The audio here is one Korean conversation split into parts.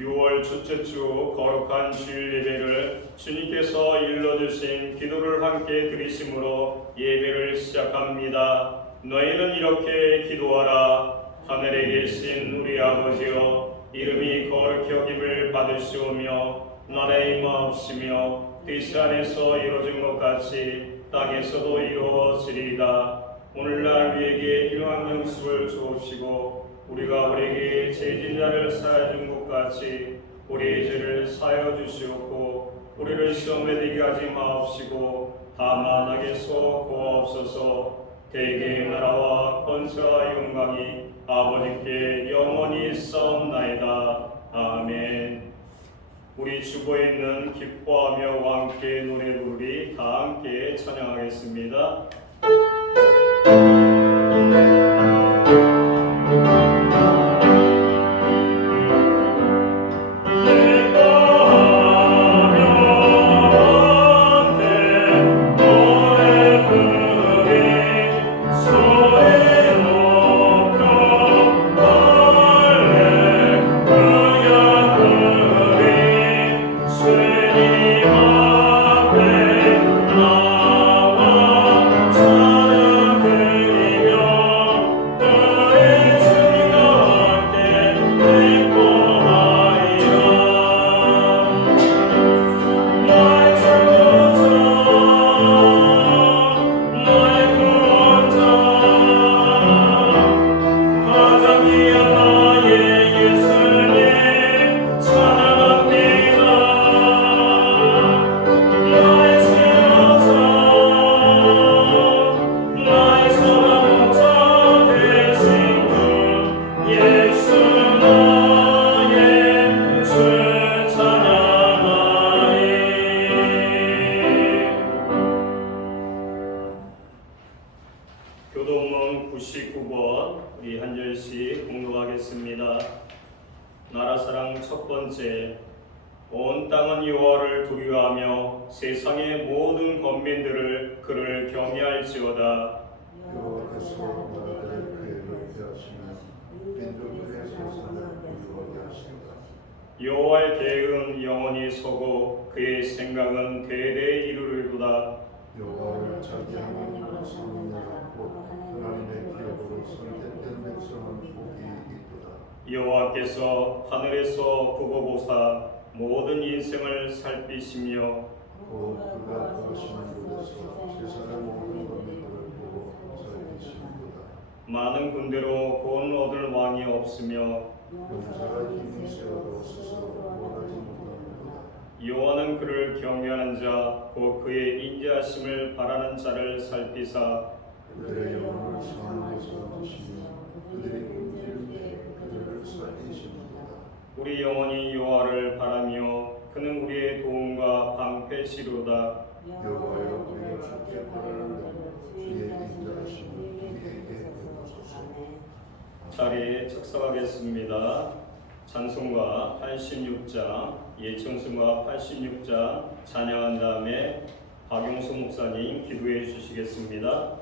6월 첫째 주 거룩한 주일 예배를 주님께서 일러주신 기도를 함께 드리심으로 예배를 시작합니다. 너희는 이렇게 기도하라. 하늘에 계신 우리 아버지여, 이름이 거룩히 여김을 받으시오며 나라의 임하옵시며 뜻이 안에서 이루어진 것 같이 땅에서도 이루어지리이다. 오늘날 우리에게 일용할 양식을 주옵시고 우리가 우리에게 죄진 자를 사하여 준 것 같이 우리의 죄를 사하여 주시옵고 우리를 시험에 들게 하지 마옵시고 다만 악에서 구하옵소서. 대개의 나라와 권세와 영광이 아버지께 영원히 있사옵나이다. 아멘. 우리 주보에 있는 기뻐하며 함께 노래 부르리 다 함께 찬양하겠습니다. 교도문 99번 우리 한 절씩 공독하겠습니다. 나라사랑 첫 번째. 온 땅은 여호와를 두려워하며 세상의 모든 권민들을 그를 경외할지어다. 여호와께서 나라를 그에게 하시며 민족들의 세상을 부유하게 하시리라. 여호와의 계획은 영원히 서고 그의 생각은 대대에 이르리로다. 여호와를 자기 하나님으로 삼는 자라 곧 하나님의 기업으로 선택된 백성은 복이 있도다. 여호와께서 하늘에서 보고 보사 모든 인생을 살피시며 곧 그가 거하시는 곳에서 세상의 모든 권민들을 보고 살피시는도다. 많은 군대로 돈 얻을 왕이 없으며 용사가 힘이 세어도 스스로 구원하지 못하는도다. 여호와는 그를 경외하는 자 곧 그의 인자하심을 바라는 자를 살피사 그들의 영혼을 상한 곳으로 두시며 그들의 굶주릴 때에 그들을 살피시는도다. 우리 영혼이 여호와를 바라며 그는 우리의 도움과 방패시로다. 여호와여, 우리가 주께 바라는 대로 주의 인자하심을 우리에게 베푸소서. 자리에 착석하겠습니다. 찬송가 86장, 예청승가 86장 찬양한 다음에 박용수 목사님 기도해 주시겠습니다.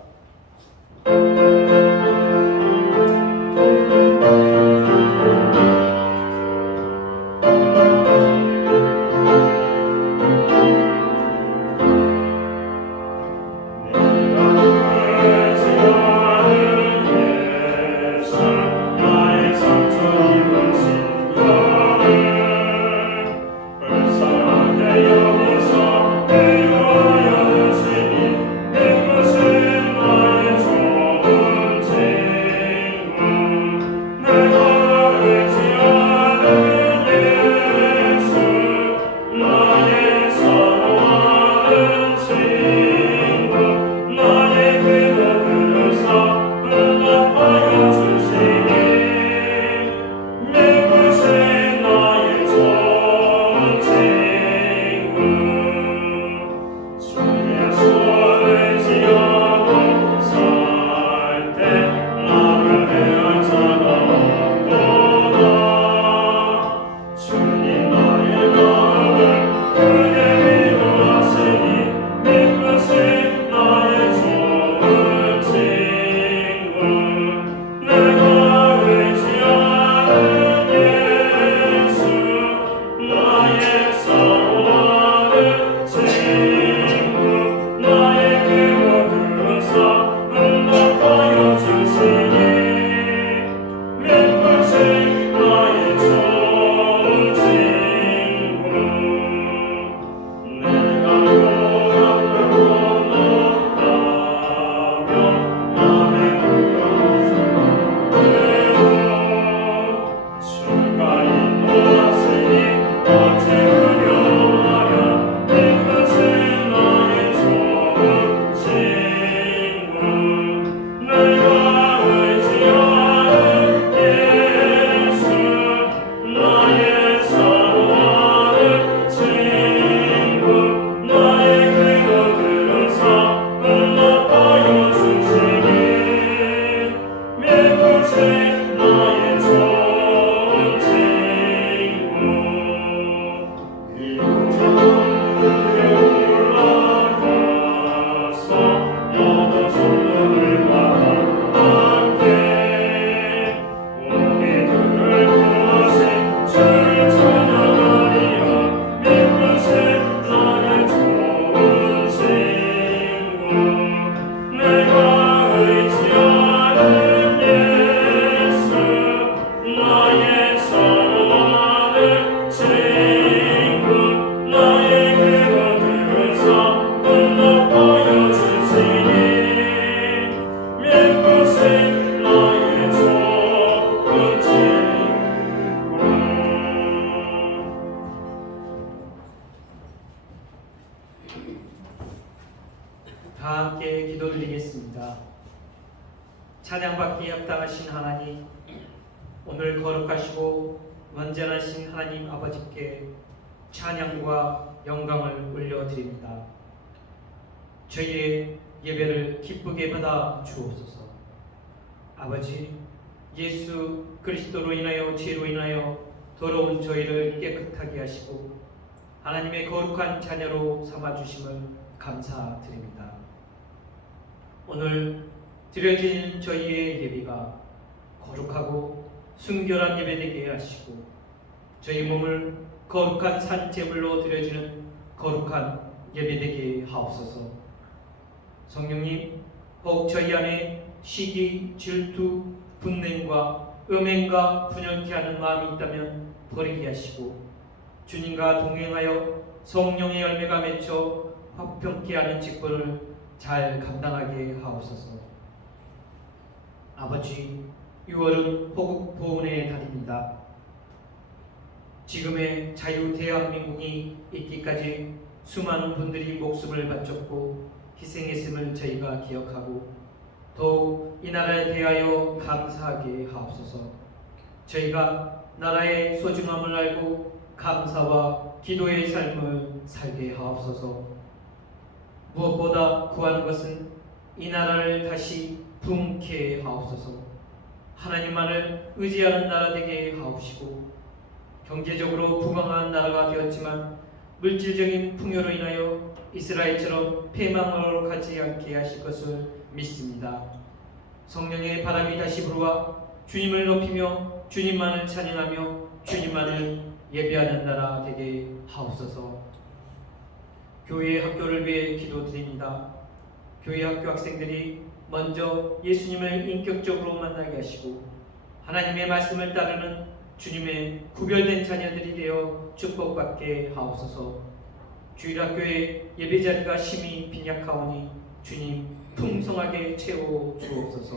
내 것은 나의 좋은 죄 찬양받기에 합당하신 하나님, 오늘 거룩하시고 완전하신 하나님 아버지께 찬양과 영광을 올려드립니다. 저희의 예배를 기쁘게 받아 주옵소서. 아버지, 예수 그리스도로 인하여 죄로 인하여 더러운 저희를 깨끗하게 하시고 하나님의 거룩한 자녀로 삼아주심을 감사드립니다. 오늘 드려지는 저희의 예배가 거룩하고 순결한 예배되게 하시고 저희 몸을 거룩한 산제물로 드려지는 거룩한 예배되게 하옵소서. 성령님, 혹 저희 안에 시기, 질투, 분냉과 음행과 분열케 하는 마음이 있다면 버리게 하시고 주님과 동행하여 성령의 열매가 맺혀 화평케 하는 직분을 잘 감당하게 하옵소서. 아버지, 6월은 호국 보훈의 달입니다. 지금의 자유 대한민국이 있기까지 수많은 분들이 목숨을 바쳤고 희생했음을 저희가 기억하고 더욱 이 나라에 대하여 감사하게 하옵소서. 저희가 나라의 소중함을 알고 감사와 기도의 삶을 살게 하옵소서. 무엇보다 구하는 것은 이 나라를 다시 부흥케 하옵소서. 하나님만을 의지하는 나라 되게 하옵시고 경제적으로 부강한 나라가 되었지만 물질적인 풍요로 인하여 이스라엘처럼 패망으로 가지 않게 하실 것을 믿습니다. 성령의 바람이 다시 불어와 주님을 높이며 주님만을 찬양하며 주님만을 예배하는 나라 되게 하옵소서. 교회 학교를 위해 기도드립니다. 교회 학교 학생들이 먼저 예수님을 인격적으로 만나게 하시고 하나님의 말씀을 따르는 주님의 구별된 자녀들이 되어 축복받게 하옵소서. 주일학교의 예배자리가 심히 빈약하오니 주님 풍성하게 채워 주옵소서.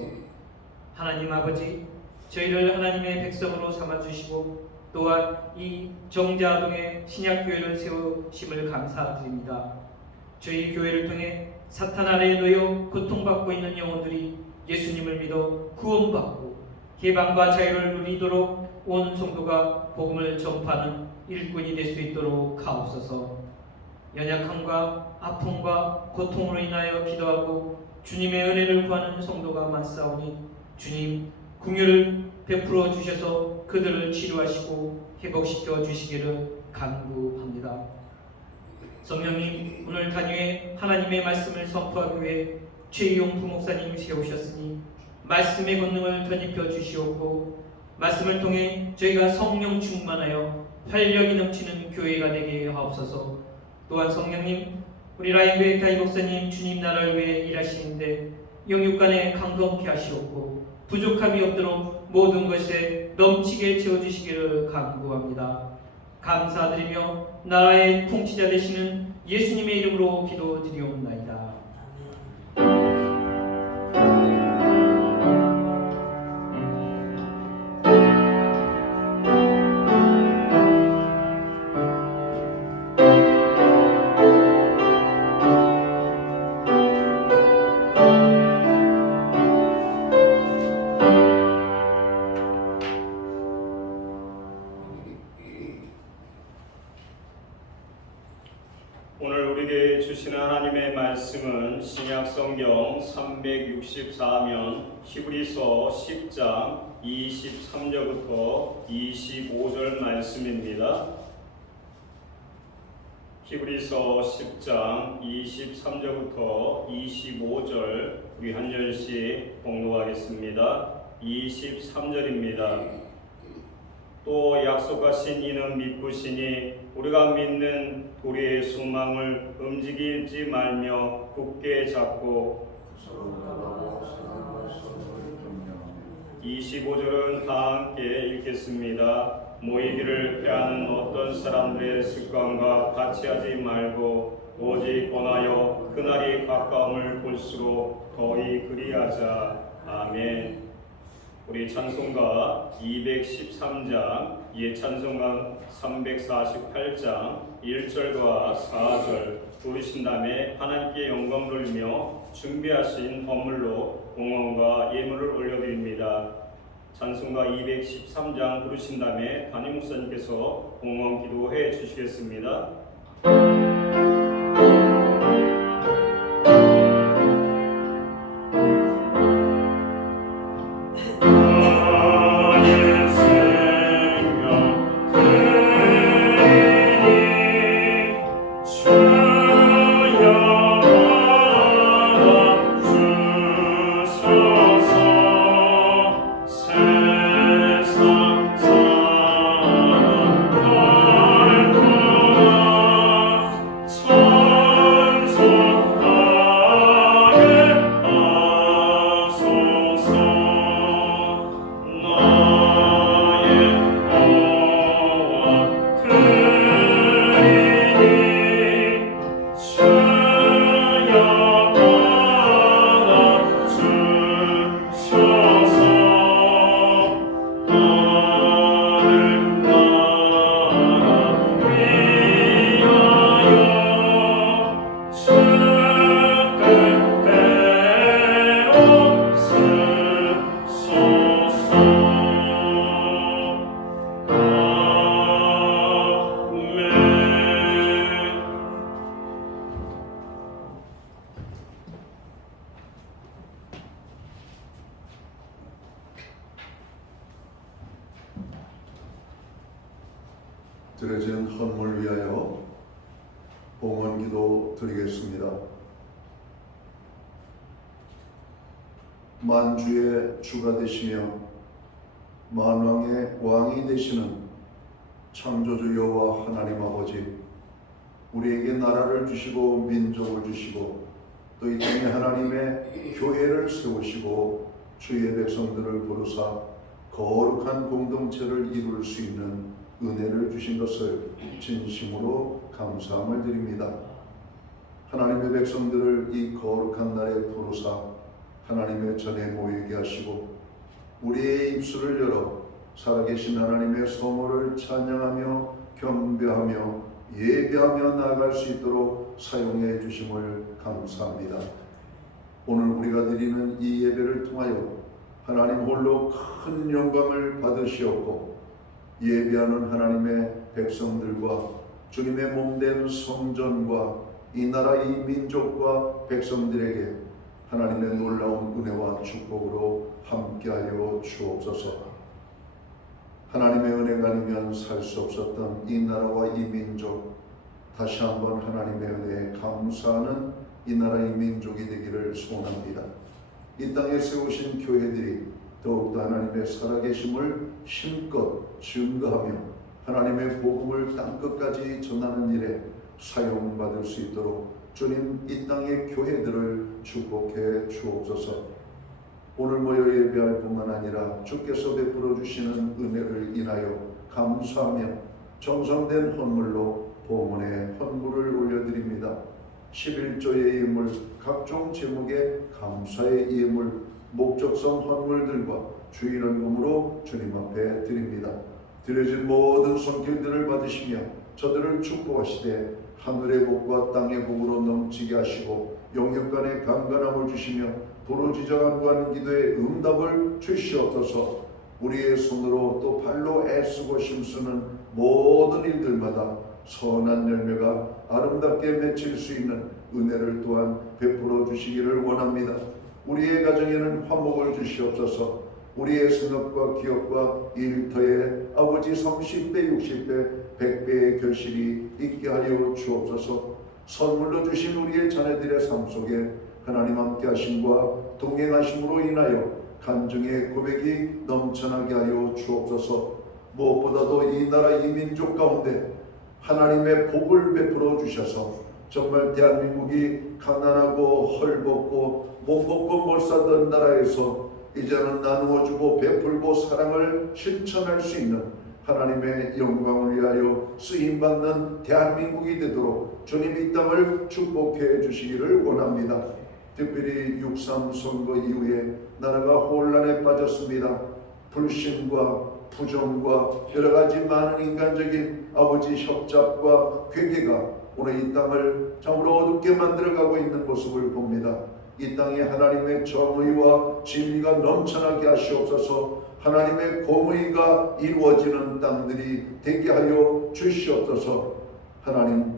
하나님 아버지, 저희를 하나님의 백성으로 삼아주시고 또한 이 정자동에 신약교회를 세우심을 감사드립니다. 저희 교회를 통해 사탄 아래에 놓여 고통받고 있는 영혼들이 예수님을 믿어 구원받고 해방과 자유를 누리도록 온 성도가 복음을 전파하는 일꾼이 될 수 있도록 하옵소서. 연약함과 아픔과 고통으로 인하여 기도하고 주님의 은혜를 구하는 성도가 많사오니 주님 긍휼을 베풀어 주셔서 그들을 치료하시고 회복시켜 주시기를 간구합니다. 성령님, 오늘 단위에 하나님의 말씀을 선포하기 위해 최희용 부목사님 세우셨으니 말씀의 권능을 덧입혀 주시옵고 말씀을 통해 저희가 성령 충만하여 활력이 넘치는 교회가 되게 하옵소서. 또한 성령님, 우리 라인교회 다이 목사님 주님 나라를 위해 일하시는데 영육간에 강건케 하시옵고 부족함이 없도록 모든 것에 넘치게 채워주시기를 간구합니다. 감사드리며 나라의 통치자 되시는 예수님의 이름으로 기도드리옵나이다. 오늘 우리에게 주시는 하나님의 말씀은 신약성경 364면 히브리서 10장 23절부터 25절 말씀입니다. 히브리서 10장 23절부터 25절 우리 한 절씩 봉독하겠습니다. 23절입니다. 또 약속하신 이는 믿으시니 우리가 믿는 우리의 소망을 움직이지 말며 굳게 잡고 25절은 다 함께 읽겠습니다. 모이기를 패하는 어떤 사람들의 습관과 같이 하지 말고 오직 권하여 그날이 가까움을 볼수록 더히 그리하자. 아멘. 우리 찬송가 213장, 예찬송가 348장 1절과 4절 부르신 다음에 하나님께 영광 돌리며 준비하신 헌물로 공헌과 예물을 올려드립니다. 찬송가 213장 부르신 다음에 담임 목사님께서 공헌 기도해 주시겠습니다. 드려진 헌물 위하여 봉헌기도 드리겠습니다. 만주의 주가 되시며 만왕의 왕이 되시는 창조주 여호와 하나님 아버지, 우리에게 나라를 주시고 민족을 주시고 또 이 땅에 하나님의 교회를 세우시고 주의 백성들을 부르사 거룩한 공동체를 이룰 수 있는 은혜를 주신 것을 진심으로 감사함을 드립니다. 하나님의 백성들을 이 거룩한 날에 부르사 하나님의 전에 모이게 하시고 우리의 입술을 열어 살아계신 하나님의 성호를 찬양하며 경배하며 예배하며 나아갈 수 있도록 사용해 주심을 감사합니다. 오늘 우리가 드리는 이 예배를 통하여 하나님 홀로 큰 영광을 받으시옵고 예배하는 하나님의 백성들과 주님의 몸된 성전과 이 나라 이 민족과 백성들에게 하나님의 놀라운 은혜와 축복으로 함께하여 주옵소서. 하나님의 은혜가 아니면 살 수 없었던 이 나라와 이 민족, 다시 한번 하나님의 은혜에 감사하는 이 나라 이 민족이 되기를 소원합니다. 이 땅에 세우신 교회들이 더욱더 하나님의 살아계심을 힘껏 증거하며 하나님의 복음을 땅끝까지 전하는 일에 사용받을 수 있도록 주님 이 땅의 교회들을 축복해 주옵소서. 오늘 모여 예배할 뿐만 아니라 주께서 베풀어 주시는 은혜를 인하여 감사하며 정성된 헌물로 봉헌의 헌물을 올려드립니다. 11조의 예물, 각종 제목의 감사의 예물, 목적성 헌물들과 주일헌금으로 주님 앞에 드립니다. 드려진 모든 손길들을 받으시며 저들을 축복하시되 하늘의 복과 땅의 복으로 넘치게 하시고 영육간의 강건함을 주시며 부르짖어 간구하는 기도에 응답을 주시옵소서. 우리의 손으로 또 발로 애쓰고 힘쓰는 모든 일들마다 선한 열매가 아름답게 맺힐 수 있는 은혜를 또한 베풀어 주시기를 원합니다. 우리의 가정에는 화목을 주시옵소서. 우리의 생각과 기억과 일터에 아버지 30배, 60배, 100배의 결실이 있게 하여 주옵소서. 선물로 주신 우리의 자녀들의 삶 속에 하나님 함께 하심과 동행하심으로 인하여 간증의 고백이 넘쳐나게 하여 주옵소서. 무엇보다도 이 나라 이 민족 가운데 하나님의 복을 베풀어 주셔서 정말 대한민국이 가난하고 헐벗고 못 먹고 못 살던 나라에서 이제는 나누어주고 베풀고 사랑을 실천할 수 있는 하나님의 영광을 위하여 쓰임받는 대한민국이 되도록 주님 이 땅을 축복해 주시기를 원합니다. 특별히 6.3 선거 이후에 나라가 혼란에 빠졌습니다. 불신과 부정과 여러가지 많은 인간적인 아버지 협잡과 괴계가 오늘 이 땅을 참으로 어둡게 만들어가고 있는 모습을 봅니다. 이 땅에 하나님의 정의와 진리가 넘쳐나게 하시옵소서. 하나님의 공의가 이루어지는 땅들이 되게 하여 주시옵소서. 하나님,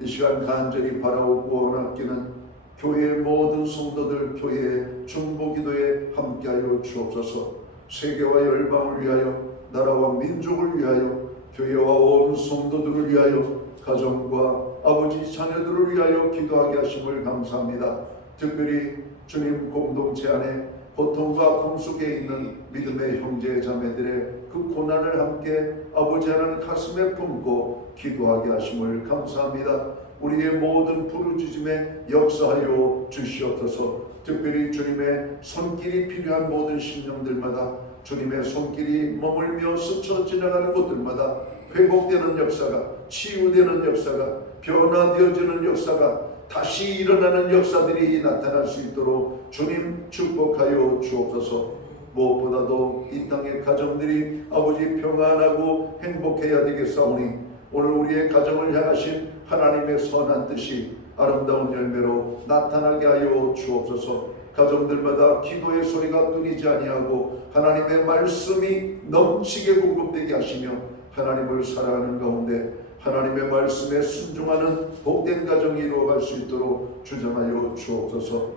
이 시간 간절히 바라오고 원하기는 교회의 모든 성도들 교회의 중보기도에 함께하여 주옵소서. 세계와 열방을 위하여, 나라와 민족을 위하여, 교회와 온 성도들을 위하여, 가정과 아버지 자녀들을 위하여 기도하게 하심을 감사합니다. 특별히 주님 공동체 안에 고통과 공속에 있는 믿음의 형제 자매들의 그 고난을 함께 아버지 하나님 가슴에 품고 기도하게 하심을 감사합니다. 우리의 모든 부르짖음에 역사하여 주시옵소서. 특별히 주님의 손길이 필요한 모든 심령들마다, 주님의 손길이 머물며 스쳐 지나가는 곳들마다 회복되는 역사가, 치유되는 역사가, 변화되어지는 역사가, 다시 일어나는 역사들이 나타날 수 있도록 주님 축복하여 주옵소서. 무엇보다도 이 땅의 가정들이 아버지 평안하고 행복해야 되겠사오니 오늘 우리의 가정을 향하신 하나님의 선한 뜻이 아름다운 열매로 나타나게 하여 주옵소서. 가정들마다 기도의 소리가 끊이지 아니하고 하나님의 말씀이 넘치게 공급되게 하시며 하나님을 사랑하는 가운데 하나님의 말씀에 순종하는 복된 가정이 이루어갈 수 있도록 주장하여 주옵소서.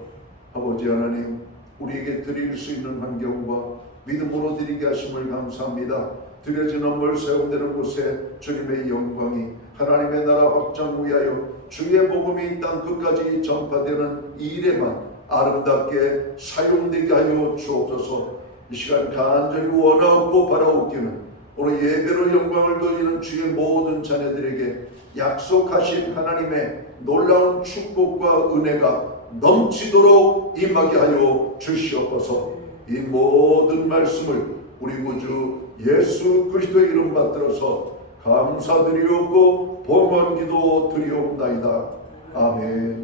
아버지 하나님, 우리에게 드릴 수 있는 환경과 믿음으로 드리게 하심을 감사합니다. 드려진 엄물 세운되는 곳에 주님의 영광이, 하나님의 나라 확장 위하여 주의 복음이 땅 끝까지 전파되는 이 일에만 아름답게 사용되게 하여 주옵소서. 이 시간 간절히 원하고 바라옵기는 오늘 예배로 영광을 돌리는 주의 모든 자녀들에게 약속하신 하나님의 놀라운 축복과 은혜가 넘치도록 임하게 하여 주시옵소서. 이 모든 말씀을 우리 구주 예수 그리스도의 이름 받들어서 감사드리옵고 봉헌 기도 드리옵나이다. 아멘.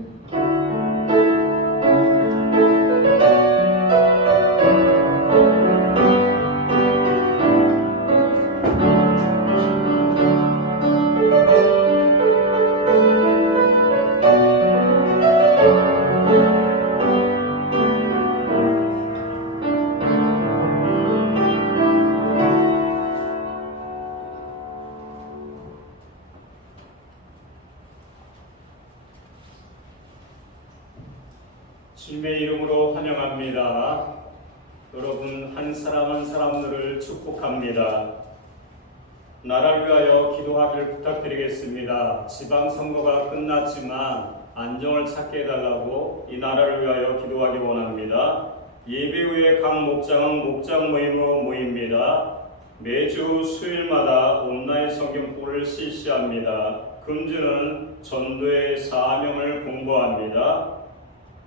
주님의 이름으로 환영합니다. 여러분 한 사람 한 사람들을 축복합니다. 나라를 위하여 기도하기를 부탁드리겠습니다. 지방선거가 끝났지만 안정을 찾게 해달라고 이 나라를 위하여 기도하기 원합니다. 예배 후에 각 목장은 목장 모임으로 모입니다. 매주 수요일마다 온라인 성경포를 실시합니다. 금주는 전도의 사명을 공부합니다.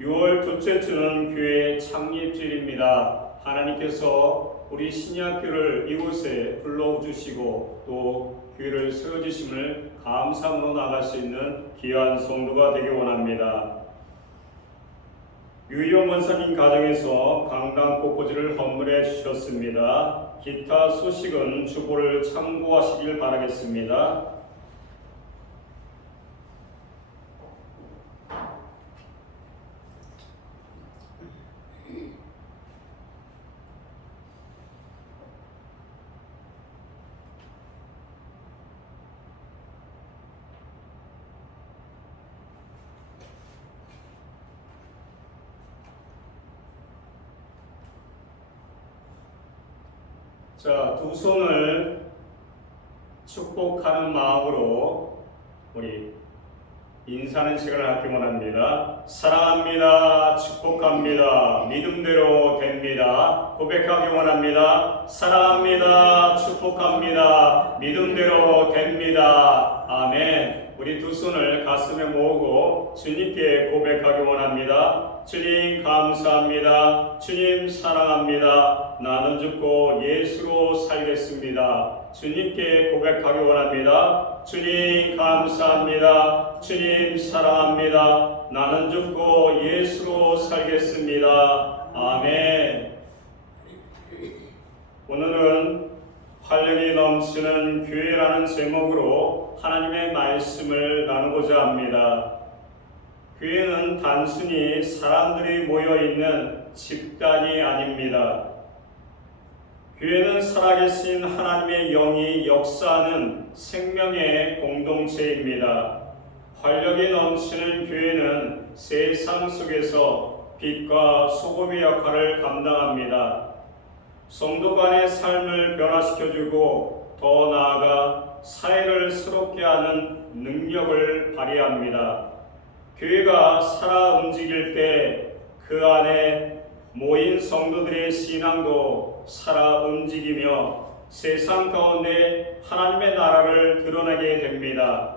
6월 둘째 주는 교회 창립주일입니다. 하나님께서 우리 신약교를 이곳에 불러주시고 또 교회를 세워주심을 감사함으로 나갈 수 있는 귀한 성도가 되기 원합니다. 유희원 원사님 가정에서 강당 꽃꽂이를 헌물해 주셨습니다. 기타 소식은 주보를 참고하시길 바라겠습니다. 자, 두 손을 축복하는 마음으로 우리 인사하는 시간을 갖기 원합니다. 사랑합니다. 축복합니다. 믿음대로 됩니다. 고백하기 원합니다. 사랑합니다. 축복합니다. 믿음대로 됩니다. 아멘. 우리 두 손을 가슴에 모으고 주님께 고백하기 원합니다. 주님 감사합니다. 주님 사랑합니다. 나는 죽고 예수로 살겠습니다. 주님께 고백하기 원합니다. 주님 감사합니다. 주님 사랑합니다. 나는 죽고 예수로 살겠습니다. 아멘. 오늘은 활력이 넘치는 교회라는 제목으로 하나님의 말씀을 나누고자 합니다. 교회는 단순히 사람들이 모여 있는 집단이 아닙니다. 교회는 살아계신 하나님의 영이 역사하는 생명의 공동체입니다. 활력이 넘치는 교회는 세상 속에서 빛과 소금의 역할을 감당합니다. 성도 간의 삶을 변화시켜주고 더 나아가 사회를 새롭게 하는 능력을 발휘합니다. 교회가 살아 움직일 때 그 안에 모인 성도들의 신앙도 살아 움직이며 세상 가운데 하나님의 나라를 드러내게 됩니다.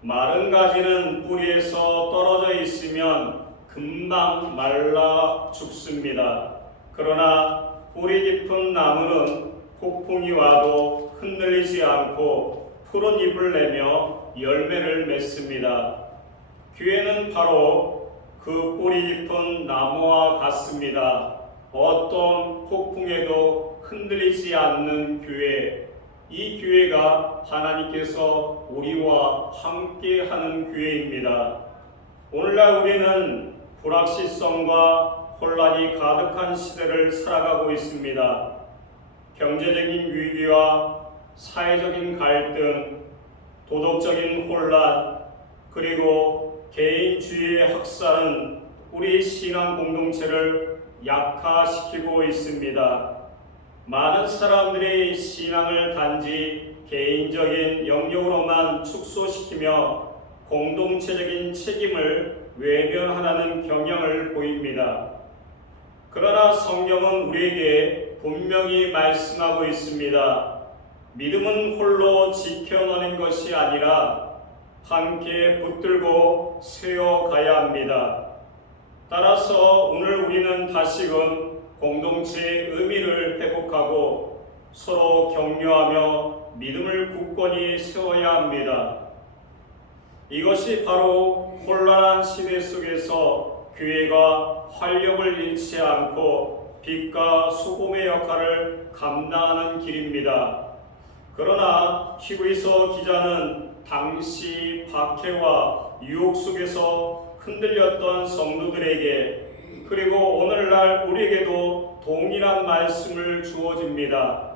마른 가지는 뿌리에서 떨어져 있으면 금방 말라 죽습니다. 그러나 뿌리 깊은 나무는 폭풍이 와도 흔들리지 않고 푸른 잎을 내며 열매를 맺습니다. 교회는 바로 그 뿌리 깊은 나무와 같습니다. 어떤 폭풍에도 흔들리지 않는 교회, 이 교회가 하나님께서 우리와 함께하는 교회입니다. 오늘날 우리는 불확실성과 혼란이 가득한 시대를 살아가고 있습니다. 경제적인 위기와 사회적인 갈등, 도덕적인 혼란, 그리고 개인주의의 학살은 우리 신앙 공동체를 약화시키고 있습니다. 많은 사람들이 신앙을 단지 개인적인 영역으로만 축소시키며 공동체적인 책임을 외면하는 경향을 보입니다. 그러나 성경은 우리에게 분명히 말씀하고 있습니다. 믿음은 홀로 지켜내는 것이 아니라 함께 붙들고 세워가야 합니다. 따라서 오늘 우리는 다시금 공동체의 의미를 회복하고 서로 격려하며 믿음을 굳건히 세워야 합니다. 이것이 바로 혼란한 시대 속에서 교회가 활력을 잃지 않고 빛과 소금의 역할을 감당하는 길입니다. 그러나 히브리서 기자는 당시 박해와 유혹 속에서 흔들렸던 성도들에게 그리고 오늘날 우리에게도 동일한 말씀을 주어집니다.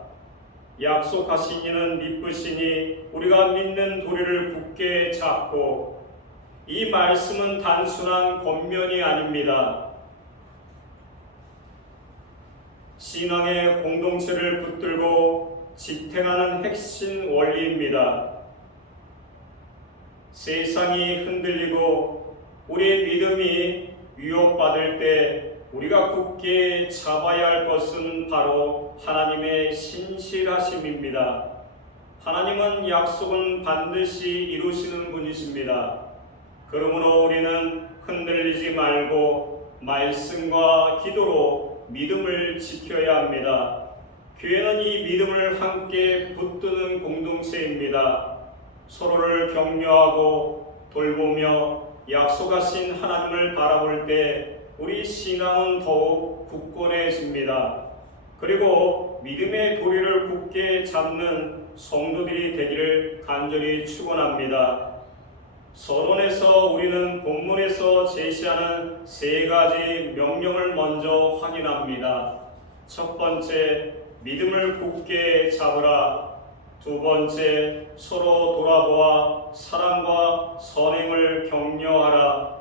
약속하신 이는 믿으시니 우리가 믿는 도리를 굳게 잡고, 이 말씀은 단순한 권면이 아닙니다. 신앙의 공동체를 붙들고 지탱하는 핵심 원리입니다. 세상이 흔들리고 우리의 믿음이 위협받을 때 우리가 굳게 잡아야 할 것은 바로 하나님의 신실하심입니다. 하나님은 약속은 반드시 이루시는 분이십니다. 그러므로 우리는 흔들리지 말고 말씀과 기도로 믿음을 지켜야 합니다. 교회는 이 믿음을 함께 붙드는 공동체입니다. 서로를 격려하고 돌보며 약속하신 하나님을 바라볼 때 우리 신앙은 더욱 굳건해집니다. 그리고 믿음의 도리를 굳게 잡는 성도들이 되기를 간절히 축원합니다. 서론에서 우리는 본문에서 제시하는 세 가지 명령을 먼저 확인합니다. 첫 번째, 믿음을 굳게 잡으라. 두 번째, 서로 돌아보아 사랑과 선행을 격려하라.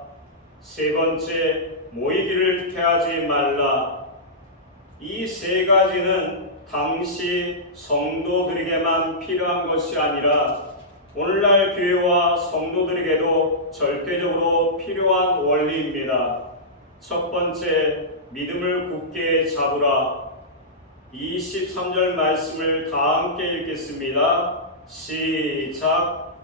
세 번째, 모이기를 태하지 말라. 이 세 가지는 당시 성도들에게만 필요한 것이 아니라 오늘날 교회와 성도들에게도 절대적으로 필요한 원리입니다. 첫 번째, 믿음을 굳게 잡으라. 23절 말씀을 다 함께 읽겠습니다. 시작.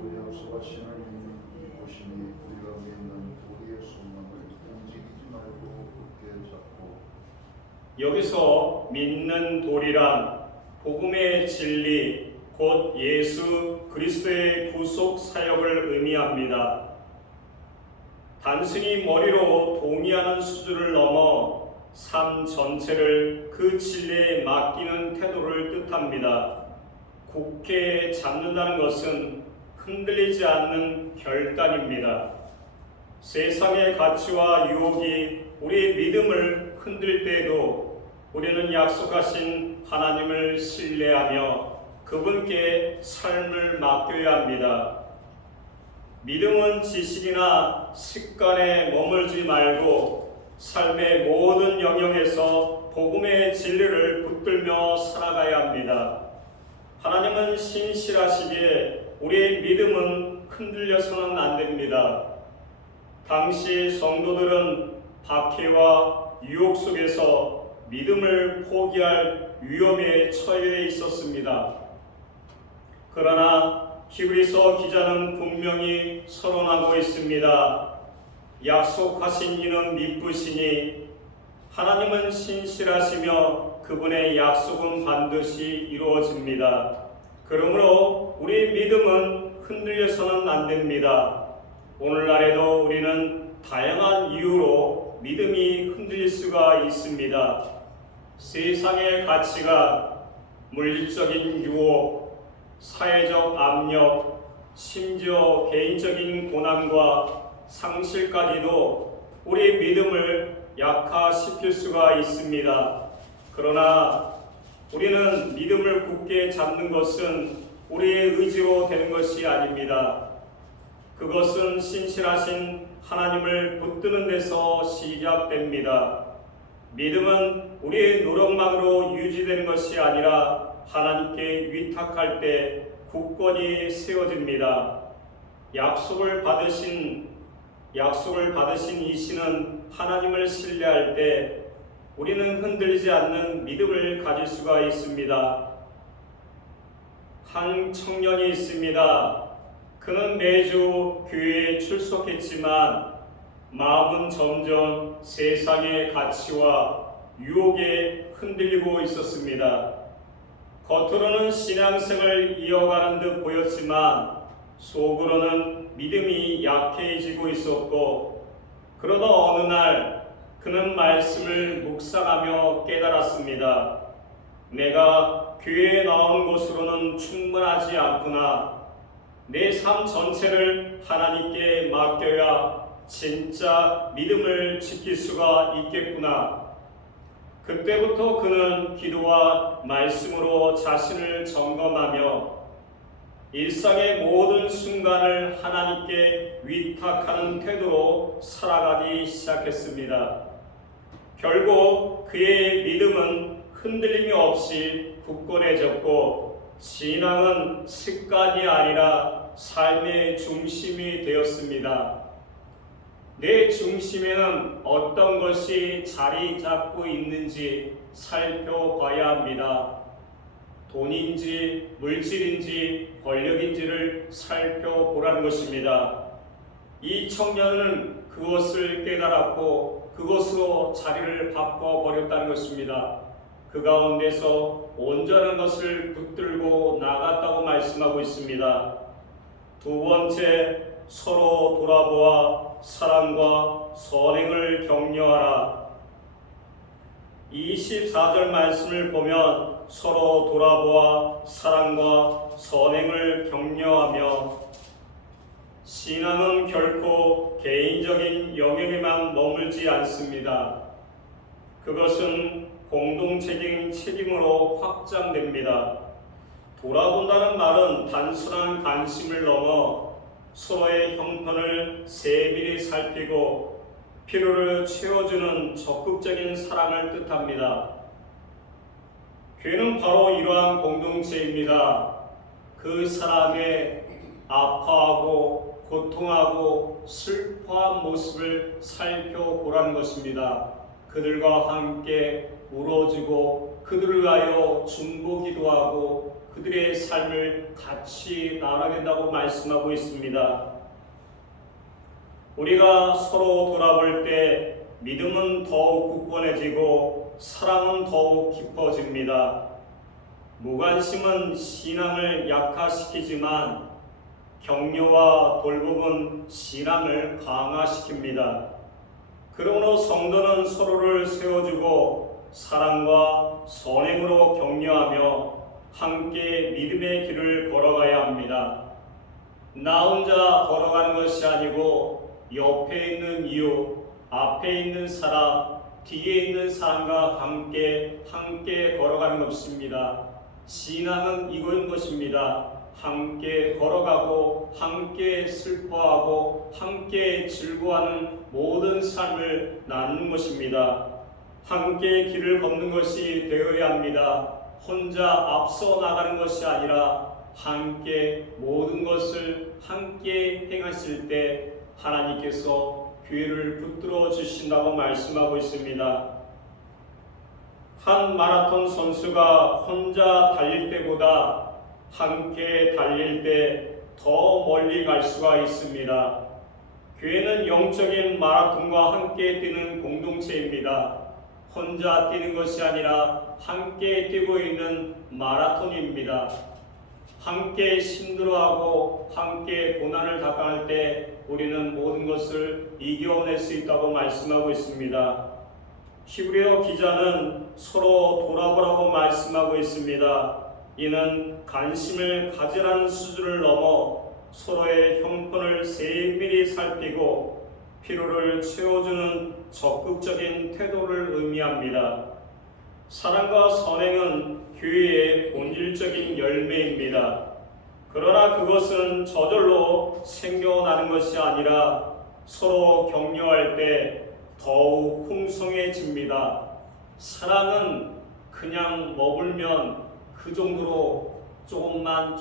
우리 약속하시는 이는 믿으시니 우리가 믿는 우리의 소망을 움직이지 말고 굳게 잡고. 여기서 믿는 도리란 복음의 진리, 곧 예수 그리스도의 구속 사역을 의미합니다. 단순히 머리로 동의하는 수준을 넘어 삶 전체를 그 진리에 맡기는 태도를 뜻합니다. 굳게 잡는다는 것은 흔들리지 않는 결단입니다. 세상의 가치와 유혹이 우리 믿음을 흔들 때에도 우리는 약속하신 하나님을 신뢰하며 그분께 삶을 맡겨야 합니다. 믿음은 지식이나 습관에 머물지 말고 삶의 모든 영역에서 복음의 진리를 붙들며 살아가야 합니다. 하나님은 신실하시기에 우리의 믿음은 흔들려서는 안 됩니다. 당시 성도들은 박해와 유혹 속에서 믿음을 포기할 위험에 처해 있었습니다. 그러나 히브리서 기자는 분명히 서론하고 있습니다. 약속하신 이는 미쁘시니 하나님은 신실하시며 그분의 약속은 반드시 이루어집니다. 그러므로 우리 믿음은 흔들려서는 안 됩니다. 오늘날에도 우리는 다양한 이유로 믿음이 흔들릴 수가 있습니다. 세상의 가치가, 물질적인 유혹, 사회적 압력, 심지어 개인적인 고난과 상실까지도 우리 믿음을 약화시킬 수가 있습니다. 그러나 우리는 믿음을 굳게 잡는 것은 우리의 의지로 되는 것이 아닙니다. 그것은 신실하신 하나님을 붙드는 데서 시작됩니다. 믿음은 우리의 노력만으로 유지되는 것이 아니라 하나님께 위탁할 때 굳건히 세워집니다. 약속을 받으신 이 신은 하나님을 신뢰할 때 우리는 흔들리지 않는 믿음을 가질 수가 있습니다. 한 청년이 있습니다. 그는 매주 교회에 출석했지만 마음은 점점 세상의 가치와 유혹에 흔들리고 있었습니다. 겉으로는 신앙생을 이어가는 듯 보였지만 속으로는 믿음이 약해지고 있었고, 그러다 어느 날 그는 말씀을 묵상하며 깨달았습니다. 내가 교회에 나온 것으로는 충분하지 않구나. 내 삶 전체를 하나님께 맡겨야 진짜 믿음을 지킬 수가 있겠구나. 그때부터 그는 기도와 말씀으로 자신을 점검하며 일상의 모든 순간을 하나님께 위탁하는 태도로 살아가기 시작했습니다. 결국 그의 믿음은 흔들림이 없이 굳건해졌고, 신앙은 습관이 아니라 삶의 중심이 되었습니다. 내 중심에는 어떤 것이 자리 잡고 있는지 살펴봐야 합니다. 돈인지 물질인지 권력인지를 살펴보라는 것입니다. 이 청년은 그것을 깨달았고 그것으로 자리를 바꿔버렸다는 것입니다. 그 가운데서 온전한 것을 붙들고 나갔다고 말씀하고 있습니다. 두 번째, 서로 돌아보아 사랑과 선행을 격려하라. 24절 말씀을 보면 서로 돌아보아 사랑과 선행을 격려하며, 신앙은 결코 개인적인 영역에만 머물지 않습니다. 그것은 공동체적인 책임으로 확장됩니다. 돌아본다는 말은 단순한 관심을 넘어 서로의 형편을 세밀히 살피고 필요를 채워주는 적극적인 사랑을 뜻합니다. 교회는 바로 이러한 공동체입니다. 그 사람의 아파하고 고통하고 슬퍼한 모습을 살펴보라는 것입니다. 그들과 함께 울어주고 그들을 위하여 중보기도 하고 그들의 삶을 같이 나눠낸다고 말씀하고 있습니다. 우리가 서로 돌아볼 때 믿음은 더욱 굳건해지고 사랑은 더욱 깊어집니다. 무관심은 신앙을 약화시키지만 격려와 돌봄은 신앙을 강화시킵니다. 그러므로 성도는 서로를 세워주고 사랑과 선행으로 격려하며 함께 믿음의 길을 걸어가야 합니다. 나 혼자 걸어가는 것이 아니고 옆에 있는 이웃, 앞에 있는 사람, 뒤에 있는 사람과 함께 걸어가는 것입니다. 신앙은 이건 것입니다. 함께 걸어가고 함께 슬퍼하고 함께 즐거워하는 모든 삶을 나누는 것입니다. 함께 길을 걷는 것이 되어야 합니다. 혼자 앞서 나가는 것이 아니라 함께 모든 것을 함께 행하실 때 하나님께서 교회를 붙들어 주신다고 말씀하고 있습니다. 한 마라톤 선수가 혼자 달릴 때보다 함께 달릴 때 더 멀리 갈 수가 있습니다. 교회는 영적인 마라톤과 함께 뛰는 공동체입니다. 혼자 뛰는 것이 아니라 함께 뛰고 있는 마라톤입니다. 함께 힘들어하고 함께 고난을 당할 때 우리는 모든 것을 이겨낼 수 있다고 말씀하고 있습니다. 히브리어 기자는 서로 돌아보라고 말씀하고 있습니다. 이는 관심을 가지라는 수준을 넘어 서로의 형편을 세밀히 살피고 필요를 채워주는 적극적인 태도를 의미합니다. 사랑과 선행은 교회의 본질적인 열매입니다. 그러나 그것은 저절로 생겨나는 것이 아니라 서로 격려할 때 더욱 풍성해집니다. 사랑은 그냥 머물면 그 정도로 조금만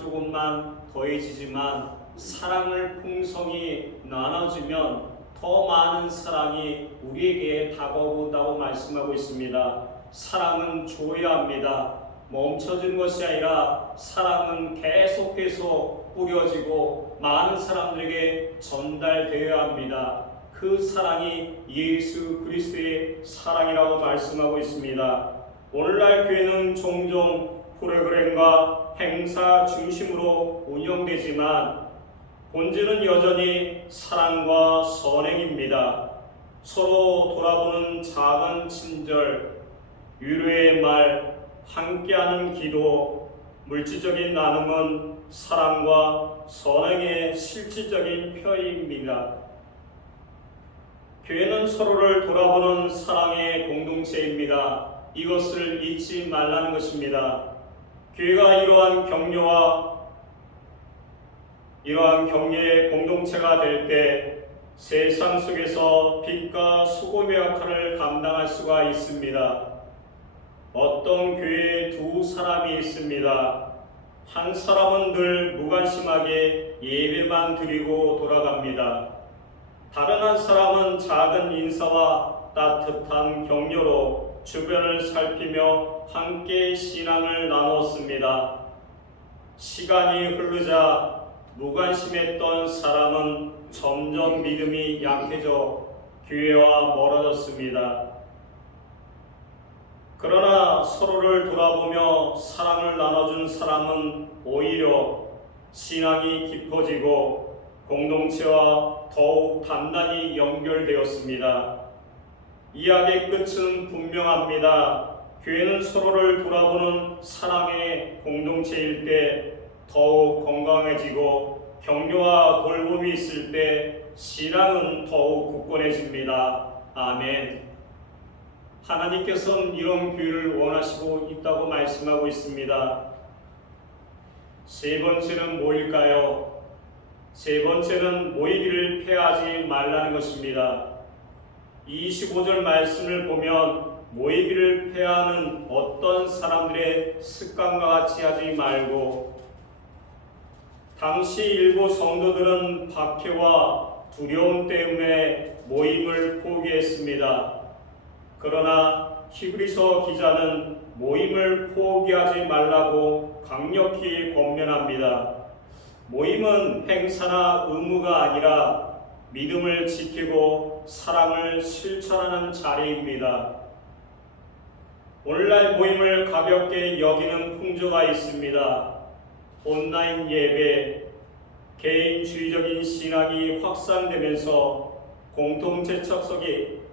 더해지지만 사랑을 풍성히 나눠주면 더 많은 사랑이 우리에게 다가온다고 말씀하고 있습니다. 사랑은 줘야 합니다. 멈춰진 것이 아니라 사랑은 계속해서 뿌려지고 많은 사람들에게 전달되어야 합니다. 그 사랑이 예수 그리스도의 사랑이라고 말씀하고 있습니다. 오늘날 교회는 종종 프로그램과 행사 중심으로 운영되지만 본질은 여전히 사랑과 선행입니다. 서로 돌아보는 작은 친절, 위로의 말, 함께하는 기도, 물질적인 나눔은 사랑과 선행의 실질적인 표현입니다. 교회는 서로를 돌아보는 사랑의 공동체입니다. 이것을 잊지 말라는 것입니다. 교회가 이러한 격려의 공동체가 될 때 세상 속에서 빛과 소금의 역할을 감당할 수가 있습니다. 어떤 교회에 두 사람이 있습니다. 한 사람은 늘 무관심하게 예배만 드리고 돌아갑니다. 다른 한 사람은 작은 인사와 따뜻한 격려로 주변을 살피며 함께 신앙을 나눴습니다. 시간이 흐르자 무관심했던 사람은 점점 믿음이 약해져 교회와 멀어졌습니다. 그러나 서로를 돌아보며 사랑을 나눠준 사람은 오히려 신앙이 깊어지고 공동체와 더욱 단단히 연결되었습니다. 이야기의 끝은 분명합니다. 교회는 서로를 돌아보는 사랑의 공동체일 때 더욱 건강해지고 격려와 돌봄이 있을 때 신앙은 더욱 굳건해집니다. 아멘. 하나님께서는 이런 교회를 원하시고 있다고 말씀하고 있습니다. 세 번째는 뭐일까요? 세 번째는 모이기를 패하지 말라는 것입니다. 25절 말씀을 보면 모이기를 패하는 어떤 사람들의 습관과 같이 하지 말고, 당시 일부 성도들은 박해와 두려움 때문에 모임을 포기했습니다. 그러나 히브리서 기자는 모임을 포기하지 말라고 강력히 권면합니다. 모임은 행사나 의무가 아니라 믿음을 지키고 사랑을 실천하는 자리입니다. 오늘날 모임을 가볍게 여기는 풍조가 있습니다. 온라인 예배, 개인주의적인 신앙이 확산되면서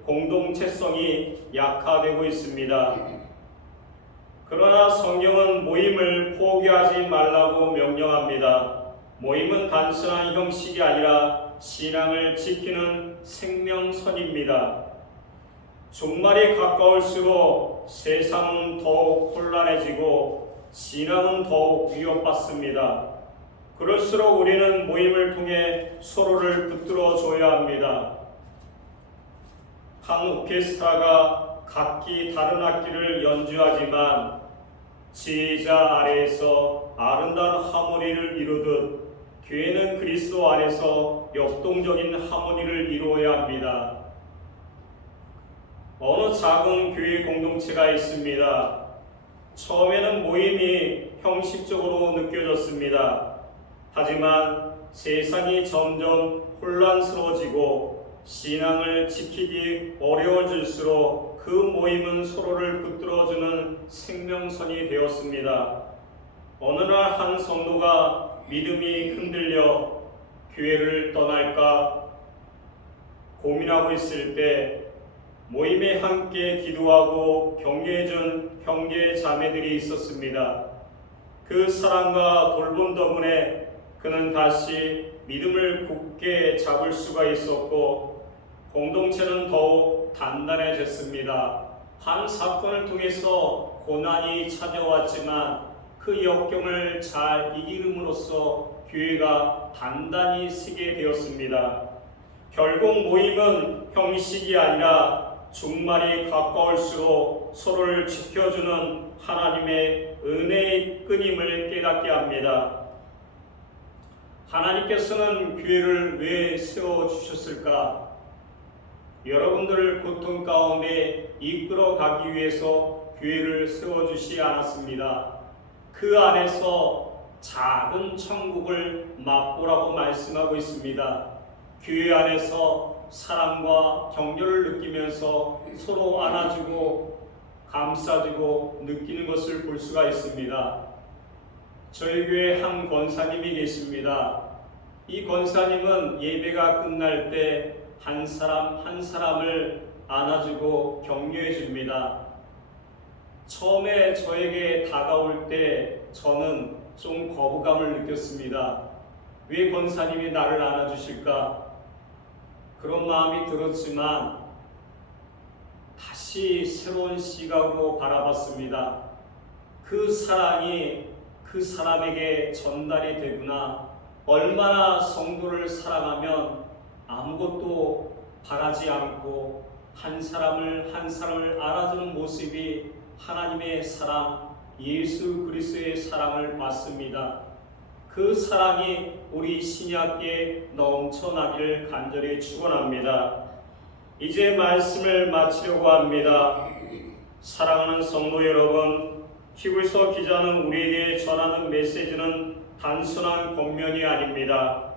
공동체성이 약화되고 있습니다. 그러나 성경은 모임을 포기하지 말라고 명령합니다. 모임은 단순한 형식이 아니라 신앙을 지키는 생명선입니다. 종말이 가까울수록 세상은 더욱 혼란해지고 신앙은 더욱 위협받습니다. 그럴수록 우리는 모임을 통해 서로를 붙들어 줘야 합니다. 한 오케스트라가 각기 다른 악기를 연주하지만 지휘자 아래에서 아름다운 하모니를 이루듯 교회는 그리스도 안에서 역동적인 하모니를 이루어야 합니다. 어느 작은 교회 공동체가 있습니다. 처음에는 모임이 형식적으로 느껴졌습니다. 하지만 세상이 점점 혼란스러워지고 신앙을 지키기 어려워질수록 그 모임은 서로를 붙들어주는 생명선이 되었습니다. 어느 날 한 성도가 믿음이 흔들려 교회를 떠날까 고민하고 있을 때 모임에 함께 기도하고 격려해준 형제 자매들이 있었습니다. 그 사랑과 돌봄 덕분에 그는 다시 믿음을 굳게 잡을 수가 있었고 공동체는 더욱 단단해졌습니다. 한 사건을 통해서 고난이 찾아왔지만 그 역경을 잘 이기름으로써 교회가 단단히 서게 되었습니다. 결국 모임은 형식이 아니라 종말이 가까울수록 서로를 지켜주는 하나님의 은혜의 끈임을 깨닫게 합니다. 하나님께서는 교회를 왜 세워주셨을까? 여러분들을 고통 가운데 이끌어 가기 위해서 교회를 세워주시 않았습니다. 그 안에서 작은 천국을 맛보라고 말씀하고 있습니다. 교회 안에서 사랑과 격려를 느끼면서 서로 안아주고 감싸주고 느끼는 것을 볼 수가 있습니다. 저희 교회 한 권사님이 계십니다. 이 권사님은 예배가 끝날 때 한 사람 한 사람을 안아주고 격려해 줍니다. 처음에 저에게 다가올 때 저는 좀 거부감을 느꼈습니다. 왜 권사님이 나를 안아주실까? 그런 마음이 들었지만 다시 새로운 시각으로 바라봤습니다. 그 사랑이 그 사람에게 전달이 되구나. 얼마나 성도를 사랑하면 아무것도 바라지 않고 한 사람을 알아주는 모습이 하나님의 사랑, 예수 그리스도의 사랑을 받습니다. 그 사랑이 우리 신약계에 넘쳐나기를 간절히 축원합니다. 이제 말씀을 마치려고 합니다. 사랑하는 성도 여러분, 히브리서 기자는 우리에게 전하는 메시지는 단순한 권면이 아닙니다.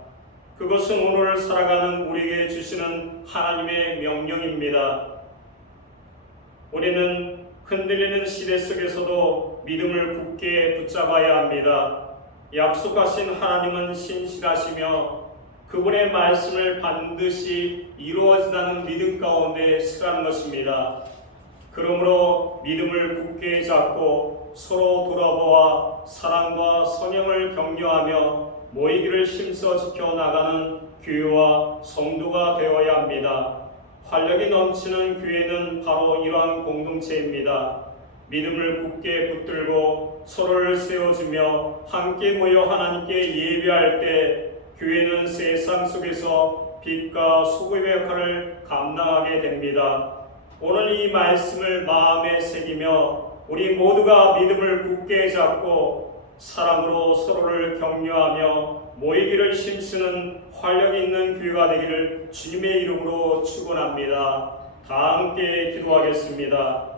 그것은 오늘 살아가는 우리에게 주시는 하나님의 명령입니다. 우리는 흔들리는 시대 속에서도 믿음을 굳게 붙잡아야 합니다. 약속하신 하나님은 신실하시며 그분의 말씀을 반드시 이루어진다는 믿음 가운데 서가는 것입니다. 그러므로 믿음을 굳게 잡고 서로 돌아보아 사랑과 선형을 격려하며 모이기를 힘써 지켜나가는 교회와 성도가 되어야 합니다. 활력이 넘치는 교회는 바로 이러한 공동체입니다. 믿음을 굳게 붙들고 서로를 세워주며 함께 모여 하나님께 예배할 때 교회는 세상 속에서 빛과 소금의 역할을 감당하게 됩니다. 오늘 이 말씀을 마음에 새기며 우리 모두가 믿음을 굳게 잡고 사랑으로 서로를 격려하며 모이기를 힘쓰는 활력 있는 교회가 되기를 주님의 이름으로 축원합니다. 다 함께 기도하겠습니다.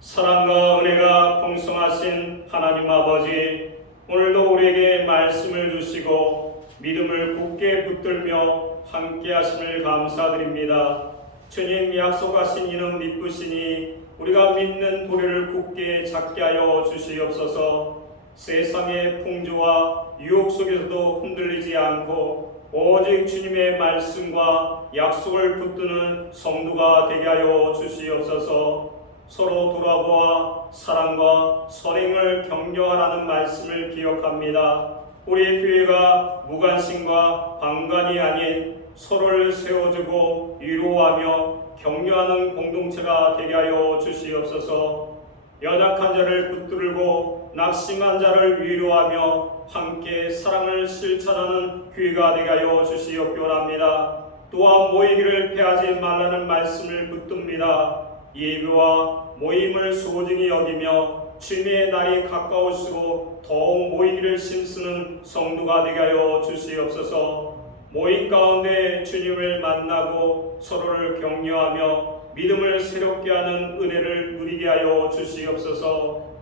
사랑과 은혜가 풍성하신 하나님 아버지, 오늘도 우리에게 말씀을 주시고 믿음을 굳게 붙들며 함께 하심을 감사드립니다. 주님 약속하신 이는 믿으시니 우리가 믿는 도리를 굳게 잡게 하여 주시옵소서. 세상의 풍조와 유혹 속에서도 흔들리지 않고 오직 주님의 말씀과 약속을 붙드는 성도가 되게 하여 주시옵소서. 서로 돌아보아 사랑과 선행을 격려하라는 말씀을 기억합니다. 우리 교회가 무관심과 방관이 아닌 서로를 세워주고 위로하며 격려하는 공동체가 되게 하여 주시옵소서. 연약한 자를 붙들고 낙심한 자를 위로하며 함께 사랑을 실천하는 교회가 되게 하여 주시옵기 원합니다. 또한 모이기를 패하지 말라는 말씀을 붙듭니다. 예배와 모임을 소중히 여기며 주님의 날이 가까우시고 더욱 모이기를 힘쓰는 성도가 되게 하여 주시옵소서. 모임 가운데 주님을 만나고 서로를 격려하며 믿음을 새롭게 하는 은혜를 누리게 하여 주시옵소서.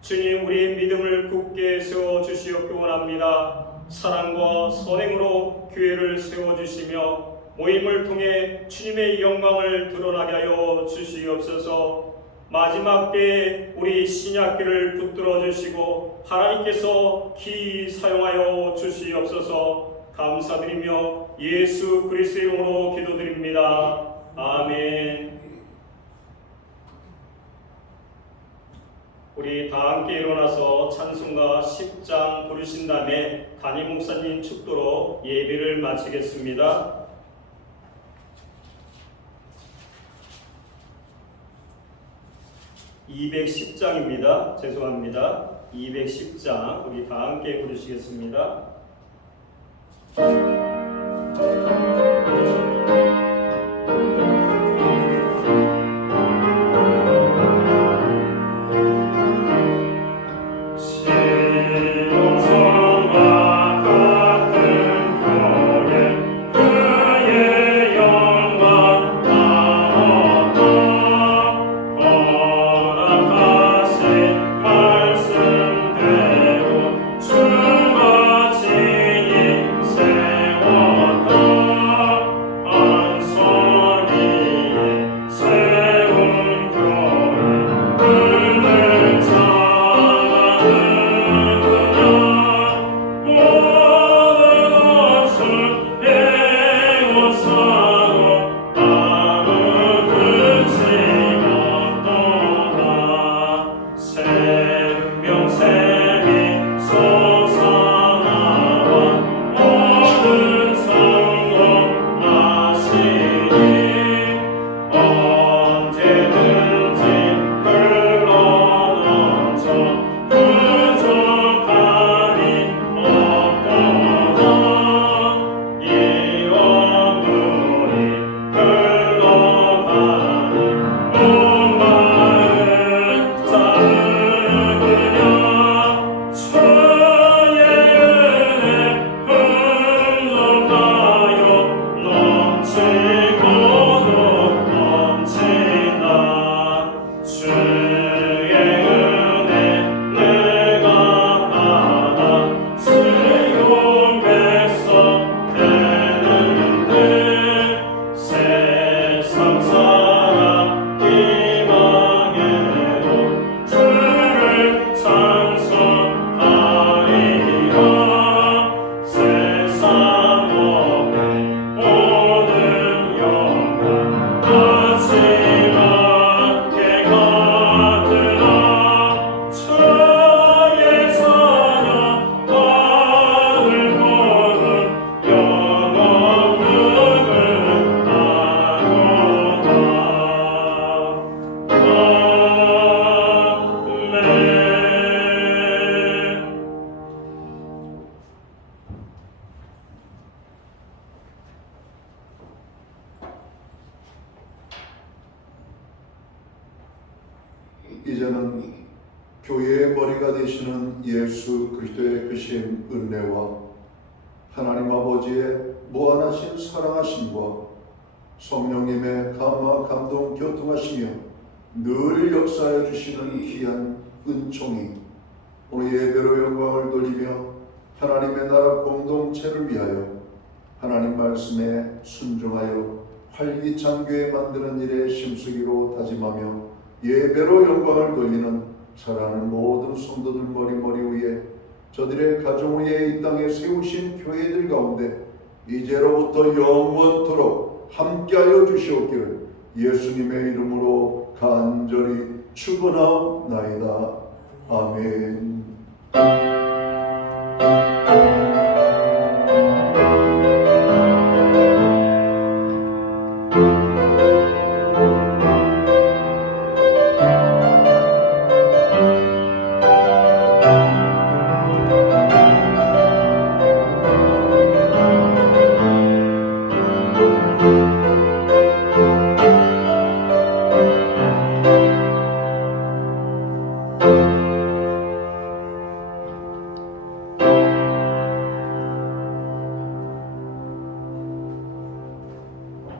주님, 우리 믿음을 굳게 세워주시옵기 원합니다. 사랑과 선행으로 교회를 세워주시며 모임을 통해 주님의 영광을 드러나게 하여 주시옵소서. 마지막 때에 우리 신약교를 붙들어 주시고 하나님께서 기이 사용하여 주시옵소서. 감사드리며 예수 그리스도의 이름으로 기도드립니다. 아멘. 우리 다 함께 일어나서 찬송가 10장 부르신 다음에 담임 목사님 축도로 예배를 마치겠습니다. 210장입니다. 죄송합니다. 210장 우리 다 함께 부르시겠습니다. 이제는 교회의 머리가 되시는 예수 그리스도의 크신 은혜와 하나님 아버지의 무한하신 사랑하심과 성령님의 감화 감동 교통하시며 늘 역사해 주시는 귀한 은총이 오늘 예배로 영광을 돌리며 하나님의 나라 공동체를 위하여 하나님 말씀에 순종하여 활기찬 교회 만드는 일에 힘쓰기로 다짐하며 예배로 영광을 돌리는 사랑하는 모든 성도들 머리 위에 저들의 가정 위에 이 땅에 세우신 교회들 가운데 이제로부터 영원토록 함께하여 주시옵기를 예수님의 이름으로 간절히 축원하옵나이다. 아멘.